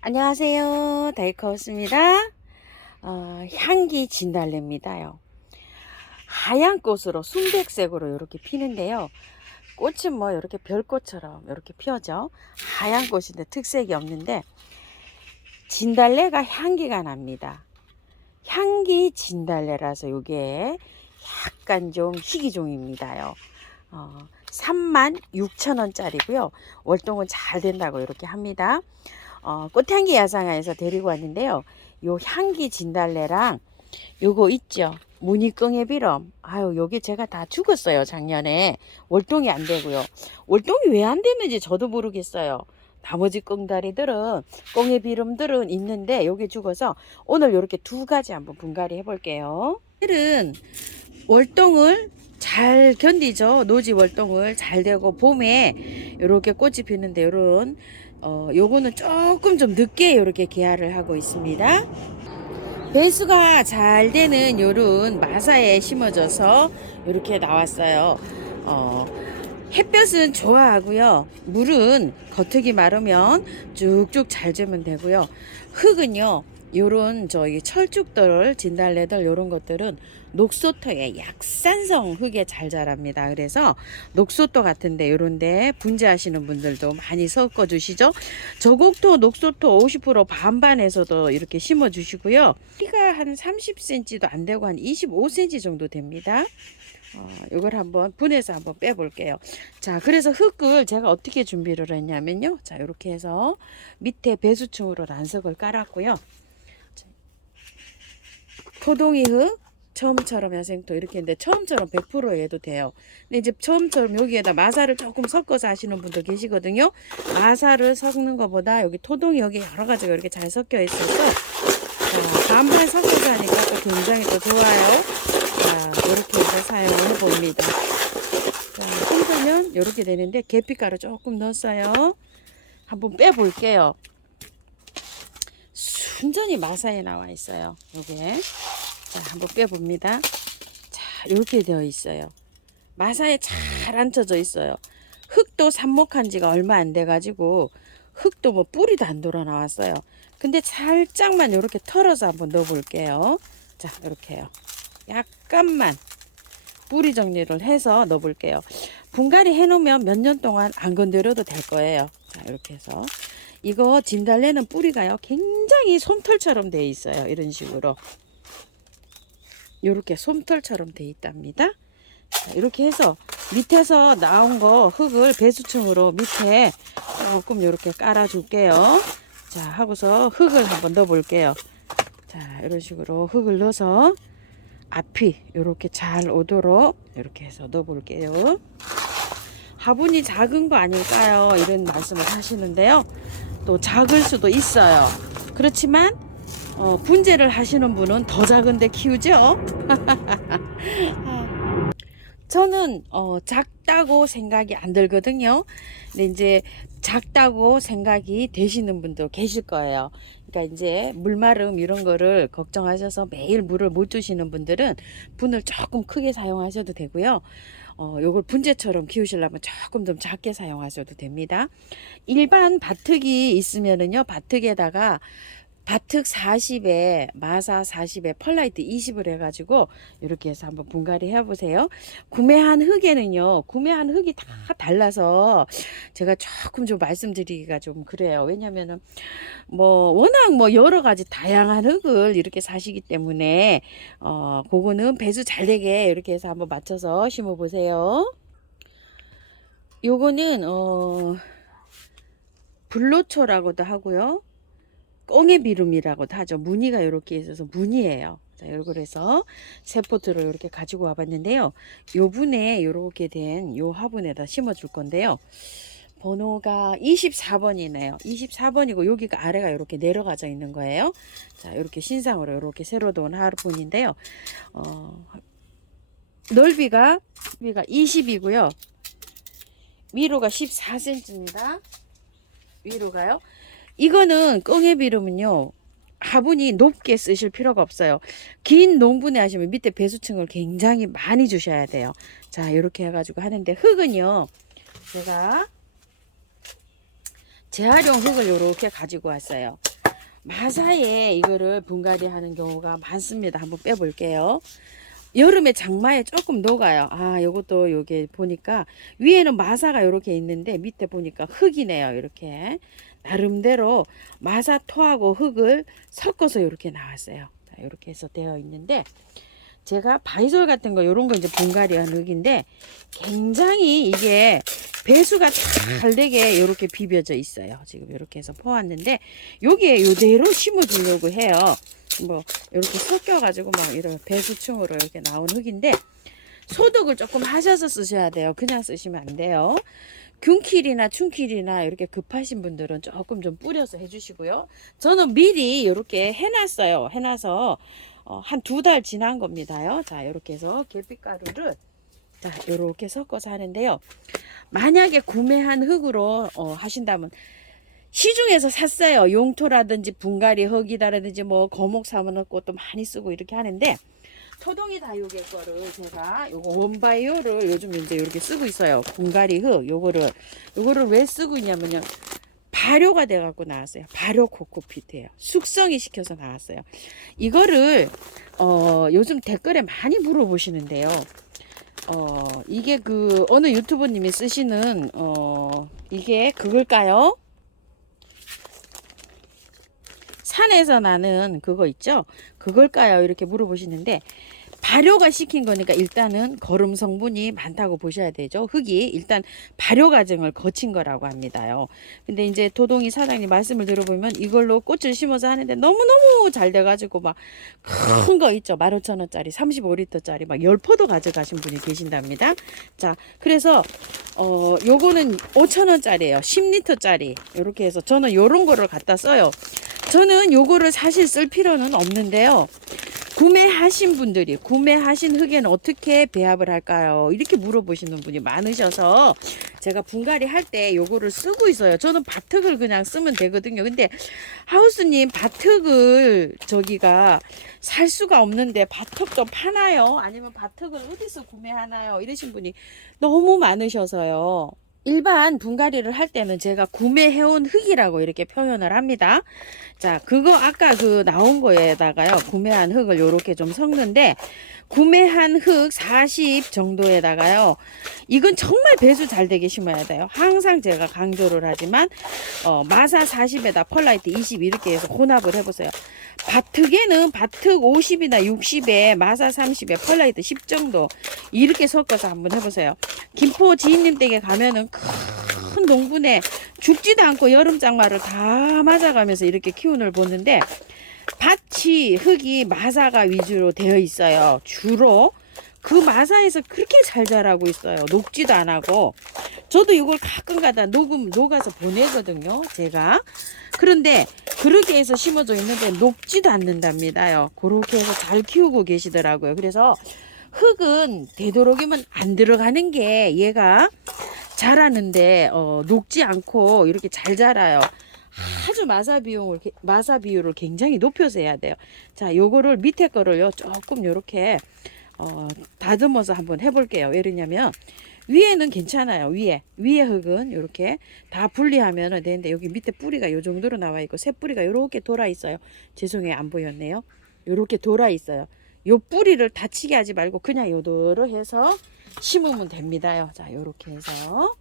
안녕하세요. 다이커스입니다. 향기 진달래입니다요. 하얀 꽃으로 순백색으로 이렇게 피는데요. 꽃은 뭐 이렇게 별꽃처럼 이렇게 피어져. 하얀 꽃인데 특색이 없는데 진달래가 향기가 납니다. 향기 진달래라서 이게 약간 좀 희귀종입니다요. 36,000원짜리고요. 월동은 잘 된다고 이렇게 합니다. 꽃향기 야상화에서 데리고 왔는데요. 요 향기 진달래랑 요거 있죠. 무늬껑의비럼. 아유, 요게 제가 다 죽었어요. 작년에. 월동이 안 되고요. 월동이 왜 안 되는지 저도 모르겠어요. 나머지 꽁다리들은, 꽁의비름들은 있는데 요게 죽어서 오늘 요렇게 두 가지 한번 분갈이 해볼게요. 오늘은 월동을 잘 견디죠. 노지 월동을 잘 되고 봄에 이렇게 꽃이 피는데 요런 요거는 조금 좀 늦게 이렇게 개화를 하고 있습니다. 배수가 잘 되는 요런 마사에 심어져서 이렇게 나왔어요. 햇볕은 좋아하고요. 물은 겉흙이 마르면 쭉쭉 잘 주면 되고요. 흙은요. 요런 저기 철쭉들, 진달래들 요런 것들은 녹소토에 약산성 흙에 잘 자랍니다. 그래서 녹소토 같은데 요런데 분재하시는 분들도 많이 섞어 주시죠. 저곡토, 녹소토 50% 반반에서도 이렇게 심어 주시고요. 키가 한 30cm도 안 되고 한 25cm 정도 됩니다. 이걸 한번 분해서 한번 빼 볼게요. 자, 그래서 흙을 제가 어떻게 준비를 했냐면요. 자, 이렇게 해서 밑에 배수층으로 난석을 깔았고요. 자, 토동이 흙 처음처럼 야생토 이렇게 했는데 처음처럼 100% 해도 돼요. 근데 이제 처음처럼 여기에다 마사를 조금 섞어서 하시는 분도 계시거든요. 마사를 섞는 것보다 여기 토동이 여기 여러 가지가 이렇게 잘 섞여 있어서 자, 반반 섞어서 하니까 또 굉장히 또 좋아요. 자, 이렇게 해서 사용을 해봅니다. 자, 섞으면 이렇게 되는데 계피가루 조금 넣었어요. 한번 빼볼게요. 순전히 마사에 나와 있어요. 요게. 자, 한번 빼봅니다. 자, 이렇게 되어 있어요. 마사에 잘 앉혀져 있어요. 흙도 삽목한 지가 얼마 안 돼가지고 흙도 뭐 뿌리도 안 돌아 나왔어요. 근데 살짝만 이렇게 털어서 한번 넣어 볼게요. 자, 이렇게요. 약간만 뿌리 정리를 해서 넣어 볼게요. 분갈이 해 놓으면 몇 년 동안 안 건드려도 될 거예요. 자, 이렇게 해서 이거 진달래는 뿌리가요 굉장히 솜털처럼 되어 있어요. 이런 식으로 이렇게 솜털처럼 되어 있답니다. 자, 이렇게 해서 밑에서 나온 거 흙을 배수층으로 밑에 조금 이렇게 깔아 줄게요. 자, 하고서 흙을 한번 넣어 볼게요. 자, 이런 식으로 흙을 넣어서 앞이 이렇게 잘 오도록 이렇게 해서 넣어 볼게요. 화분이 작은 거 아닐까요? 이런 말씀을 하시는데요. 또 작을 수도 있어요. 그렇지만 분재를 하시는 분은 더 작은데 키우죠. 저는 작다고 생각이 안 들거든요. 근데 이제 작다고 생각이 되시는 분도 계실 거예요. 그러니까 이제 물마름 이런 거를 걱정하셔서 매일 물을 못 주시는 분들은 분을 조금 크게 사용하셔도 되고요. 요걸 분재처럼 키우시려면 조금 좀 작게 사용하셔도 됩니다. 일반 밭흙이 있으면은요, 밭흙에다가 바특 40에 마사 40에 펄라이트 20을 해가지고 이렇게 해서 한번 분갈이 해보세요. 구매한 흙에는요, 구매한 흙이 다 달라서 제가 조금 좀 말씀드리기가 좀 그래요. 왜냐면은 뭐 워낙 뭐 여러 가지 다양한 흙을 이렇게 사시기 때문에 그거는 배수 잘 되게 이렇게 해서 한번 맞춰서 심어 보세요. 요거는 불로초라고도 하고요. 꽁의 비름이라고도 하죠. 무늬가 이렇게 있어서 무늬예요. 자, 그래서 세 포트를 이렇게 가지고 와봤는데요. 요 분에 이렇게 된 요 화분에다 심어 줄 건데요. 번호가 24번이네요. 24번이고 여기가 아래가 이렇게 내려가져 있는 거예요. 자, 이렇게 신상으로 이렇게 새로 돈 화분인데요. 넓이가 20이고요. 위로가 14cm입니다. 위로가요. 이거는 꽁의비름은요, 화분이 높게 쓰실 필요가 없어요. 긴 농분에 하시면 밑에 배수층을 굉장히 많이 주셔야 돼요. 자, 이렇게 해가지고 하는데 흙은요, 제가 재활용 흙을 이렇게 가지고 왔어요. 마사에 이거를 분갈이 하는 경우가 많습니다. 한번 빼볼게요. 여름에 장마에 조금 녹아요. 아, 요것도 요게 보니까 위에는 마사가 이렇게 있는데 밑에 보니까 흙이네요. 이렇게 나름대로 마사토하고 흙을 섞어서 이렇게 나왔어요. 이렇게 해서 되어 있는데 제가 바이솔 같은 거 요런 거 이제 분갈이한 흙인데 굉장히 이게 배수가 잘 되게 이렇게 비벼져 있어요. 지금 이렇게 해서 퍼왔는데 여기에 요대로 심어 주려고 해요. 뭐 이렇게 섞여 가지고 막 이런 배수층으로 이렇게 나온 흙인데 소독을 조금 하셔서 쓰셔야 돼요. 그냥 쓰시면 안 돼요. 균킬이나 춘킬이나 이렇게 급하신 분들은 조금 좀 뿌려서 해주시고요. 저는 미리 이렇게 해놨어요. 해놔서 한 2달 지난 겁니다요. 자, 이렇게 해서 계피가루를 자, 이렇게 섞어서 하는데요. 만약에 구매한 흙으로 하신다면 시중에서 샀어요. 용토라든지 분갈이 흙이다라든지 뭐 거목 사모넣고 또 많이 쓰고 이렇게 하는데 토동이 다육의 거를 제가 요거 원바이오를 요즘 이제 이렇게 쓰고 있어요. 분갈이 흙 요거를 왜 쓰고 있냐면요. 발효가 돼 갖고 나왔어요. 발효 코코피트예요. 숙성이 시켜서 나왔어요. 이거를 요즘 댓글에 많이 물어보시는데요. 이게 그 어느 유튜버님이 쓰시는 이게 그걸까요? 산에서 나는 그거 있죠? 그걸까요? 이렇게 물어보시는데 발효가 시킨 거니까 일단은 거름 성분이 많다고 보셔야 되죠. 흙이 일단 발효 과정을 거친 거라고 합니다요. 근데 이제 도동이 사장님 말씀을 들어보면 이걸로 꽃을 심어서 하는데 너무너무 잘 돼가지고 막 큰 거 있죠. 15,000원짜리 35리터짜리 막 10포도 가져가신 분이 계신답니다. 자, 그래서 요거는 5,000원짜리예요. 10리터짜리 이렇게 해서 저는 요런 거를 갖다 써요. 저는 요거를 사실 쓸 필요는 없는데요. 구매하신 분들이 구매하신 흙에는 어떻게 배합을 할까요? 이렇게 물어보시는 분이 많으셔서 제가 분갈이 할 때 요거를 쓰고 있어요. 저는 밭흙을 그냥 쓰면 되거든요. 근데 하우스님 밭흙을 저기가 살 수가 없는데 밭흙도 파나요? 아니면 밭흙을 어디서 구매하나요? 이러신 분이 너무 많으셔서요. 일반 분갈이를 할 때는 제가 구매해온 흙이라고 이렇게 표현을 합니다. 자, 그거 아까 그 나온 거에다가요, 구매한 흙을 요렇게 좀 섞는데, 구매한 흙 40 정도에다가요, 이건 정말 배수 잘 되게 심어야 돼요. 항상 제가 강조를 하지만, 마사 40에다 펄라이트 20 이렇게 해서 혼합을 해보세요. 밭흙에는 밭흙 50이나 60에 마사 30에 펄라이트 10 정도 이렇게 섞어서 한번 해보세요. 김포 지인님 댁에 가면은 큰 농분에 죽지도 않고 여름 장마를 다 맞아가면서 이렇게 키운을 보는데 밭이 흙이 마사가 위주로 되어 있어요. 주로 그 마사에서 그렇게 잘 자라고 있어요. 녹지도 안 하고. 저도 이걸 가끔가다 녹아서 보내거든요. 제가. 그런데 그렇게 해서 심어져 있는데 녹지도 않는답니다요. 그렇게 해서 잘 키우고 계시더라고요. 그래서 흙은 되도록이면 안 들어가는 게 얘가 자라는데 녹지 않고 이렇게 잘 자라요. 아주 마사 비율을 굉장히 높여서 해야 돼요. 자, 요거를 밑에 거를요 조금 요렇게 다듬어서 한번 해볼게요. 왜냐면 위에는 괜찮아요. 위에 흙은 이렇게 다 분리하면 되는데 여기 밑에 뿌리가 요 정도로 나와 있고 새 뿌리가 요렇게 돌아 있어요. 죄송해요, 안 보였네요. 요렇게 돌아 있어요. 요 뿌리를 다치게 하지 말고 그냥 요대로 해서 심으면 됩니다요. 자, 요렇게 해서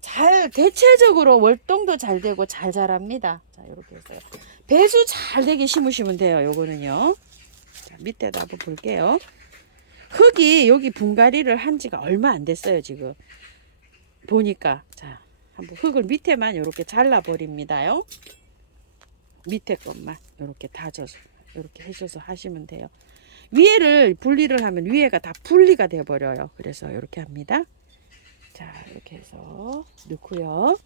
잘 대체적으로 월동도 잘 되고 잘 자랍니다. 자, 요렇게 해서요. 배수 잘 되게 심으시면 돼요. 요거는요. 자, 밑에도 한번 볼게요. 흙이 여기 분갈이를 한 지가 얼마 안 됐어요. 지금 보니까. 자, 한번 흙을 밑에만 이렇게 잘라 버립니다요. 밑에 것만 이렇게 다져서 이렇게 해줘서 하시면 돼요. 위에를 분리를 하면 위에가 다 분리가 돼 버려요. 그래서 이렇게 합니다. 자, 이렇게 해서 넣고요.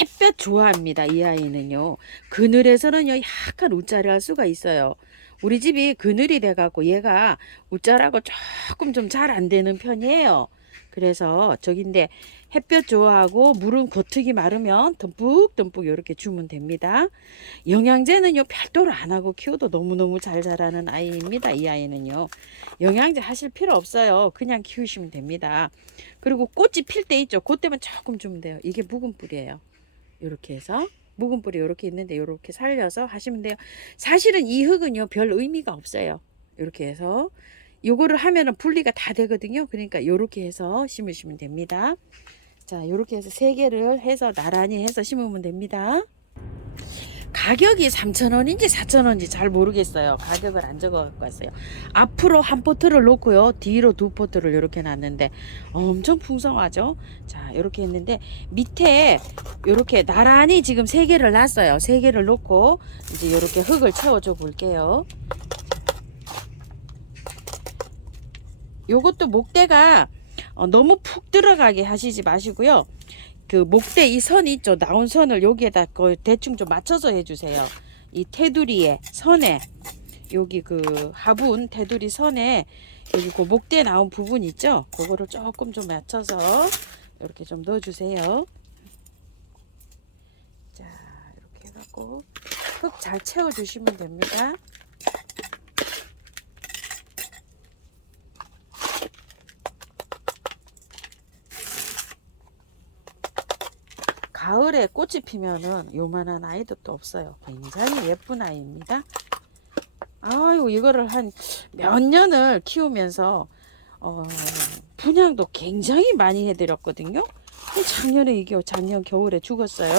햇볕 좋아합니다. 이 아이는요. 그늘에서는요 약간 웃자리 할 수가 있어요. 우리 집이 그늘이 돼갖고 얘가 웃자라고 조금 좀 잘 안 되는 편이에요. 그래서 저긴데 햇볕 좋아하고 물은 겉흙이 마르면 듬뿍듬뿍 이렇게 주면 됩니다. 영양제는요 별도로 안 하고 키워도 너무너무 잘 자라는 아이입니다. 이 아이는요 영양제 하실 필요 없어요. 그냥 키우시면 됩니다. 그리고 꽃이 필 때 있죠. 그때만 조금 주면 돼요. 이게 묵은 뿌리예요. 이렇게 해서 묵은 뿌리 이렇게 있는데 이렇게 살려서 하시면 돼요. 사실은 이 흙은요 별 의미가 없어요. 이렇게 해서 요거를 하면은 분리가 다 되거든요. 그러니까 이렇게 해서 심으시면 됩니다. 자, 이렇게 해서 3개를 해서 나란히 해서 심으면 됩니다. 가격이 3,000원인지 4,000원인지 잘 모르겠어요. 가격을 안 적어 갖고 왔어요. 앞으로 한 포트를 놓고요. 뒤로 2포트를 이렇게 놨는데 엄청 풍성하죠. 자, 이렇게 했는데 밑에 이렇게 나란히 지금 3개를 놨어요. 3개를 놓고 이제 이렇게 흙을 채워줘 볼게요. 요것도 목대가 너무 푹 들어가게 하시지 마시고요. 그 목대 이 선 있죠. 나온 선을 여기에다 대충 좀 맞춰서 해주세요. 이 테두리에 선에 여기 그 화분 테두리 선에 여기 그 목대 나온 부분 있죠. 그거를 조금 좀 맞춰서 이렇게 좀 넣어주세요. 자, 이렇게 해갖고 흙 잘 채워주시면 됩니다. 가을에 꽃이 피면은 요만한 아이도 또 없어요. 굉장히 예쁜 아이입니다. 아유, 이거를 한 몇 년을 키우면서 분양도 굉장히 많이 해드렸거든요. 작년에 이게 작년 겨울에 죽었어요.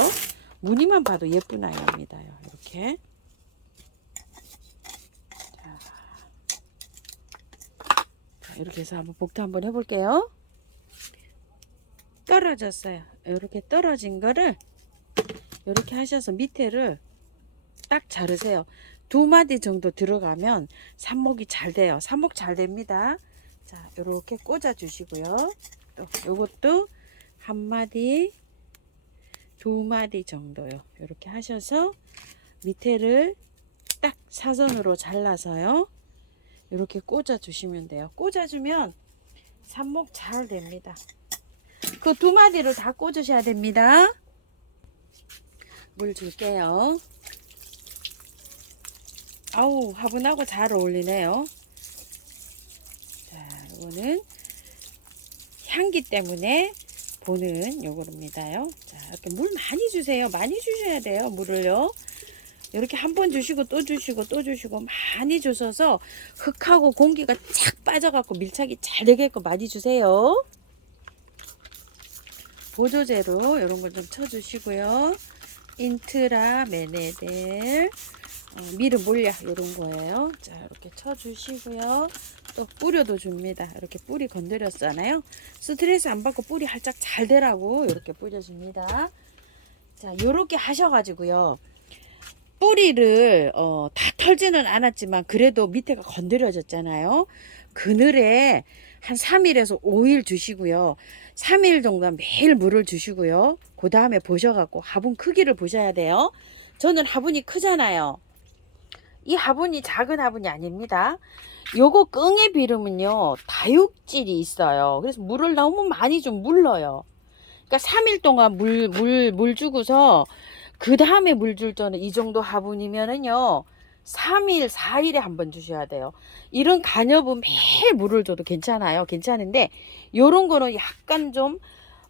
무늬만 봐도 예쁜 아이입니다. 이렇게. 자, 이렇게 해서 한번 복도 한번 해볼게요. 떨어졌어요. 이렇게 떨어진 거를 이렇게 하셔서 밑에를 딱 자르세요. 2마디 정도 들어가면 삽목이 잘 돼요. 삽목 잘 됩니다. 자, 이렇게 꽂아 주시고요. 또 요것도 1마디 2마디 정도요. 이렇게 하셔서 밑에를 딱 사선으로 잘라서요. 이렇게 꽂아 주시면 돼요. 꽂아 주면 삽목 잘 됩니다. 그 2마디를 다 꽂으셔야 됩니다. 물 줄게요. 아우, 화분하고 잘 어울리네요. 자, 이거는 향기 때문에 보는 요거입니다요. 자, 이렇게 물 많이 주세요. 많이 주셔야 돼요. 물을요. 이렇게 한 번 주시고 또 주시고 또 주시고 많이 주셔서 흙하고 공기가 착 빠져갖고 밀착이 잘 되게끔 많이 주세요. 보조제로 이런 걸 좀 쳐주시고요. 인트라 메네델 미르 몰약 이런 거예요. 자, 이렇게 쳐주시고요. 또 뿌려도 줍니다. 이렇게 뿌리 건드렸잖아요. 스트레스 안 받고 뿌리 활짝 잘 되라고 이렇게 뿌려줍니다. 자, 이렇게 하셔가지고요. 뿌리를 다 털지는 않았지만 그래도 밑에가 건드려졌잖아요. 그늘에 한 3일에서 5일 주시고요. 3일 정도 매일 물을 주시고요. 그 다음에 보셔갖고 화분 크기를 보셔야 돼요. 저는 화분이 크잖아요. 이 화분이 작은 화분이 아닙니다. 요거 끙의 비름은요 다육질이 있어요. 그래서 물을 너무 많이 좀 물러요. 그러니까 3일 동안 물 주고서 그 다음에 물 줄 때는 이 정도 화분이면은요 3일 4일에 한번 주셔야 돼요. 이런 간엽은 매일 물을 줘도 괜찮아요. 괜찮은데 요런 거는 약간 좀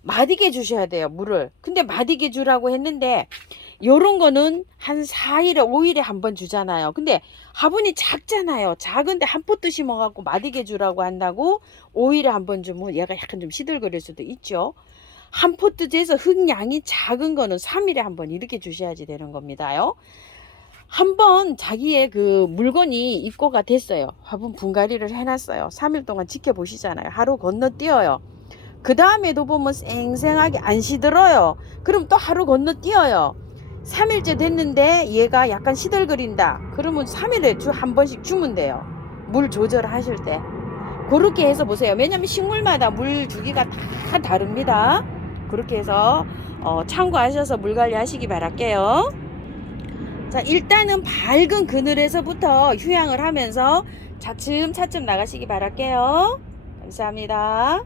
마디게 주셔야 돼요. 물을. 근데 마디게 주라고 했는데 요런 거는 한 4일에 5일에 한번 주잖아요. 근데 화분이 작잖아요. 작은데 한 포트 심어갖고 마디게 주라고 한다고 5일에 한번 주면 얘가 약간 좀 시들거릴 수도 있죠. 한 포트에서 흙양이 작은 거는 3일에 한번 이렇게 주셔야지 되는 겁니다요. 한번 자기의 그 물건이 입고가 됐어요. 화분 분갈이를 해놨어요. 3일 동안 지켜보시잖아요. 하루 건너뛰어요. 그 다음에도 보면 쌩쌩하게 안 시들어요. 그럼 또 하루 건너뛰어요. 3일째 됐는데 얘가 약간 시들거린다. 그러면 3일에 한 번씩 주면 돼요. 물 조절하실 때. 그렇게 해서 보세요. 왜냐면 식물마다 물 주기가 다 다릅니다. 그렇게 해서 참고하셔서 물 관리하시기 바랄게요. 자, 일단은 밝은 그늘에서부터 휴양을 하면서 차츰차츰 나가시기 바랄게요. 감사합니다.